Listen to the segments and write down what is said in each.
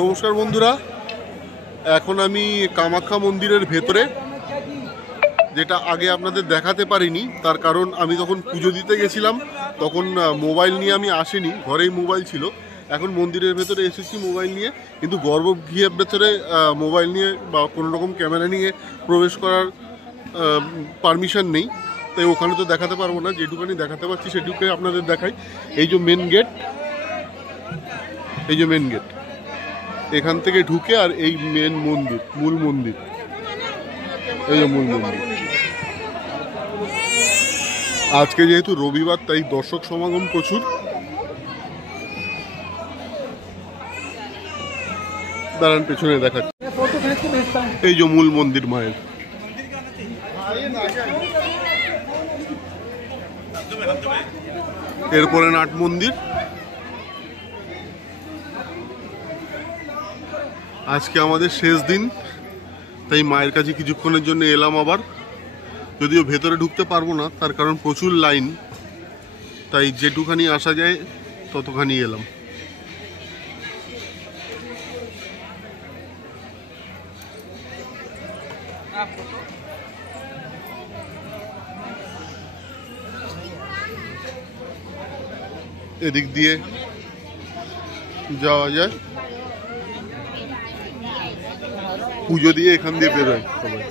নমস্কার বন্ধুরা, এখন আমি কামাখ্যা মন্দিরের ভেতরে, যেটা আগে আপনাদের দেখাতে পারিনি। তার কারণ আমি তখন পুজো দিতে গেছিলাম, তখন মোবাইল নিয়ে আমি আসিনি, ঘরেই মোবাইল ছিল। এখন মন্দিরের ভেতরে এসেছি মোবাইল নিয়ে, কিন্তু গর্ভগৃহের ভেতরে মোবাইল নিয়ে বা কোনো রকম ক্যামেরা নিয়ে প্রবেশ করার পারমিশন নেই, তাই ওখানে তো দেখাতে পারবো না। যেটুকুনি দেখাতে পারছি সেটুকুই আপনাদের দেখাই। এই যে মেন গেট, এই যে মেন গেট, এখান থেকে ঢুকে আর এই মেন মন্দির, মূল মন্দির, এই যে মূল মন্দির। আজকে যেহেতু রবিবার তাই দর্শক সমাগম প্রচুর। দাঁড়ান, পেছনে দেখাচ্ছি, এই যে মূল মন্দির মায়ের। এরপরে নাট মন্দির। আজকে আমাদের শেষ দিন, তাই মায়ের কাছে কিছুক্ষণের জন্য এলাম আবার। যদিও ভেতরে ঢুকতে পারবো না, তার কারণ প্রচুর লাইন, তাই যেটুখানি আসা যায় ততখানি এলাম। এদিক দিয়ে যাওয়া যায়, পুজো দিয়ে এখান দিয়ে বেরোয় সবাই।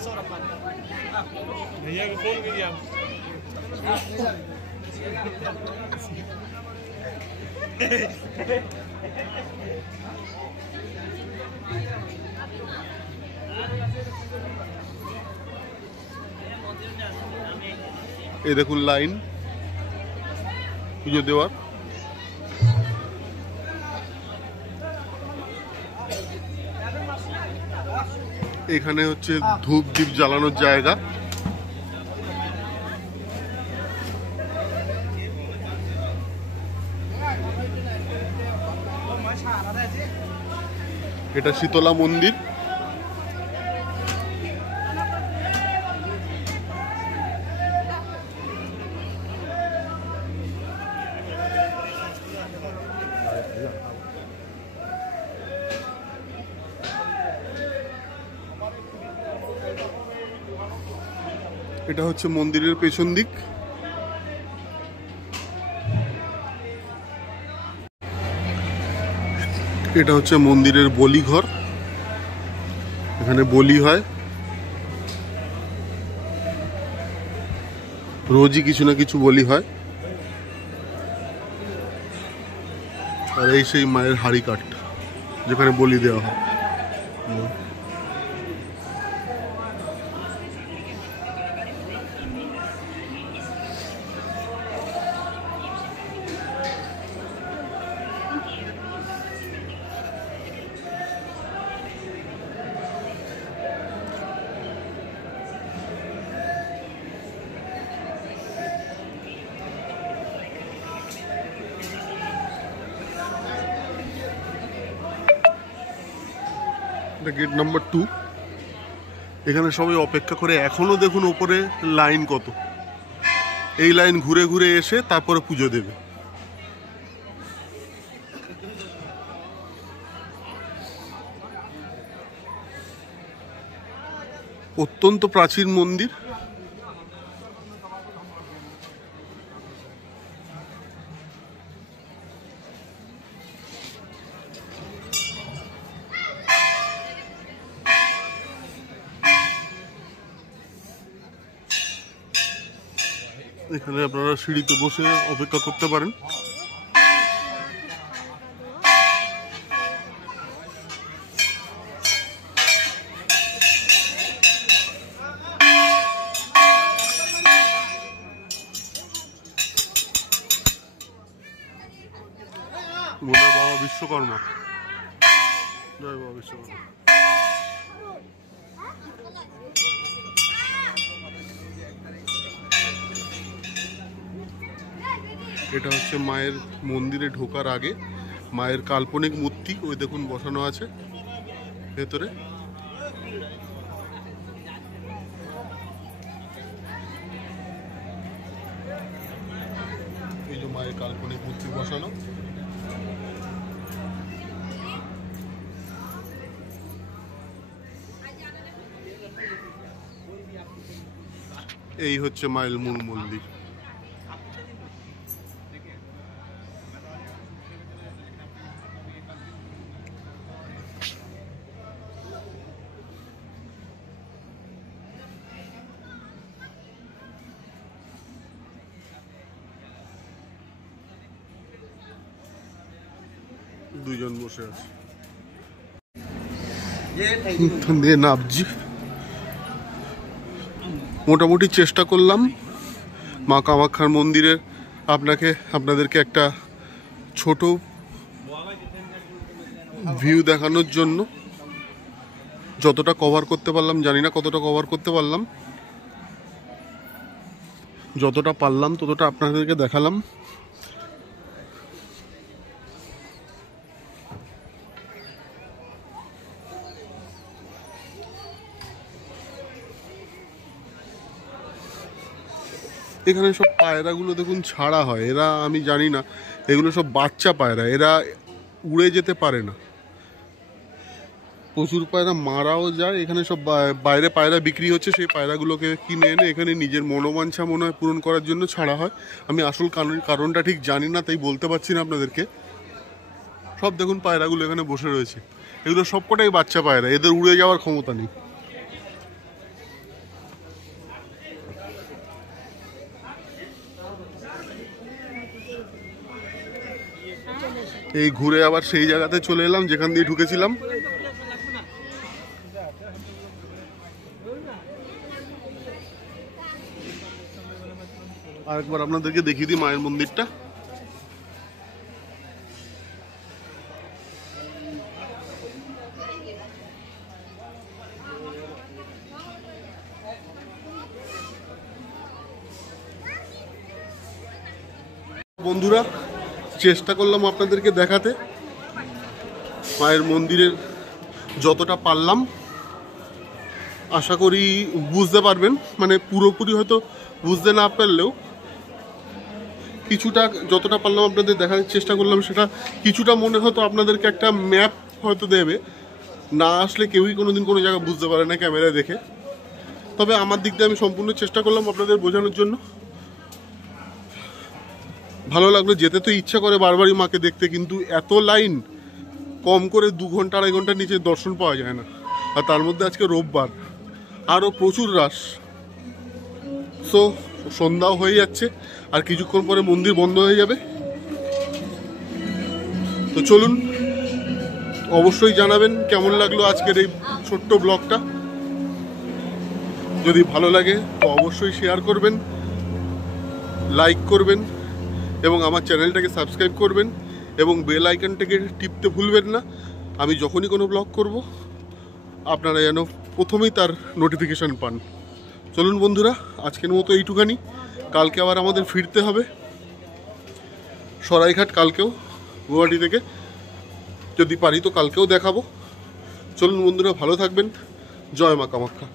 এই দেখুন লাইন পুজো দেওয়ার। এখানে হচ্ছে ধূপ দ্বীপ জ্বালানোর জায়গা। এটা শীতলা মন্দির। এটা হচ্ছে মন্দিরের পেছন দিক। এটা হচ্ছে মন্দিরের বলি ঘর, এখানে বলি হয়। রোজই কিছু না কিছু বলি হয়। আর এই সেই মায়ের হাড়ি কাঠ, যেখানে বলি দেওয়া হয়। Gate number 2। এখানে সবাই অপেক্ষা করে। এখনো দেখুন ওপরে লাইন কত। এই লাইন ঘুরে ঘুরে এসে তারপরে পুজো দেবে। অত্যন্ত প্রাচীন মন্দির। এখানে আপনারা সিঁড়িতে বসে অপেক্ষা করতে পারেন। বলে বাবা বিশ্বকর্মা, জয় বাবা বিশ্বকর্মা। এটা হচ্ছে মায়ের মন্দিরে ঢোকার আগে মায়ের কাল্পনিক মূর্তি, ওই দেখুন বসানো আছে ভেতরে। এই যে মায়ের কাল্পনিক মূর্তি বসানো। এই হচ্ছে মায়ের মূল মন্দির। দুজন বসে আছে, দিয়ে নাবজি। মোটামুটি চেষ্টা করলাম মা কামাখ্যার মন্দিরের আপনাদেরকে একটা ছোট ভিউ দেখানোর জন্য। যতটা কভার করতে পারলাম, জানি না কতটা কভার করতে পারলাম, যতটা পারলাম ততটা আপনাদেরকে দেখালাম। এখানে সব পায়রাগুলো দেখুন ছাড়া হয়, এরা আমি জানি না, এগুলো সব বাচ্চা পায়রা, এরা উড়ে যেতে পারে না। প্রচুর পায়রা মারাও যায়। এখানে সব বাইরে পায়রা বিক্রি হচ্ছে, সেই পায়রাগুলোকে কিনে এনে এখানে নিজের মনোবাঞ্ছা মনে হয় পূরণ করার জন্য ছাড়া হয়। আমি আসল কারণটা ঠিক জানি না, তাই বলতে পারছি না আপনাদেরকে। সব দেখুন পায়রাগুলো এখানে বসে রয়েছে, এগুলো সবকটাই বাচ্চা পায়রা, এদের উড়ে যাওয়ার ক্ষমতা নেই। এই ঘুরে আবার সেই জায়গাতে চলে এলাম যেখান দিয়ে ঢুকেছিলাম। আরেকবার আপনাদেরকে দেখিয়ে দিই মায়ের মন্দিরটা। বন্ধুরা, চেষ্টা করলাম আপনাদেরকে দেখাতে মায়ের মন্দিরের যতটা পারলাম। আশা করি বুঝতে পারবেন, মানে পুরোপুরি হয়তো বুঝতে না পারলেও কিছুটা যতটা পারলাম আপনাদের দেখার চেষ্টা করলাম। সেটা কিছুটা মনে হয়তো আপনাদেরকে একটা ম্যাপ হয়তো দেবে, না আসলে কেউই কোনোদিন কোনো জায়গা বুঝতে পারে না ক্যামেরায় দেখে। তবে আমার দিক দিয়ে আমি সম্পূর্ণ চেষ্টা করলাম আপনাদের বোঝানোর জন্য। ভালো লাগলো, যেতে তো ইচ্ছা করে বারবারই মাকে দেখতে, কিন্তু এত লাইন, কম করে 2 ঘন্টা 2.5 ঘন্টার নিচে দর্শন পাওয়া যায় না। আর তার মধ্যে আজকে রোববার, আরও প্রচুর রাশ। সো সন্ধ্যাও হয়ে যাচ্ছে, আর কিছুক্ষণ পরে মন্দির বন্ধ হয়ে যাবে। তো চলুন, অবশ্যই জানাবেন কেমন লাগলো আজকের এই ছোট্ট ব্লগটা। যদি ভালো লাগে তো অবশ্যই শেয়ার করবেন, লাইক করবেন এবং আমার চ্যানেলটাকে সাবস্ক্রাইব করবেন এবং বেল আইকনটাকে টিপতে ভুলবেন না। আমি যখনই কোনো ব্লগ করব আপনারা যেন প্রথমেই তার নোটিফিকেশান পান। চলুন বন্ধুরা, আজকের মতো এইটুখানি। কালকে আবার আমাদের ফিরতে হবে সরাইঘাট, কালকেও গুয়াহাটি থেকে। যদি পারি তো কালকেও দেখাবো। চলুন বন্ধুরা, ভালো থাকবেন। জয় মা কামাখ্যা।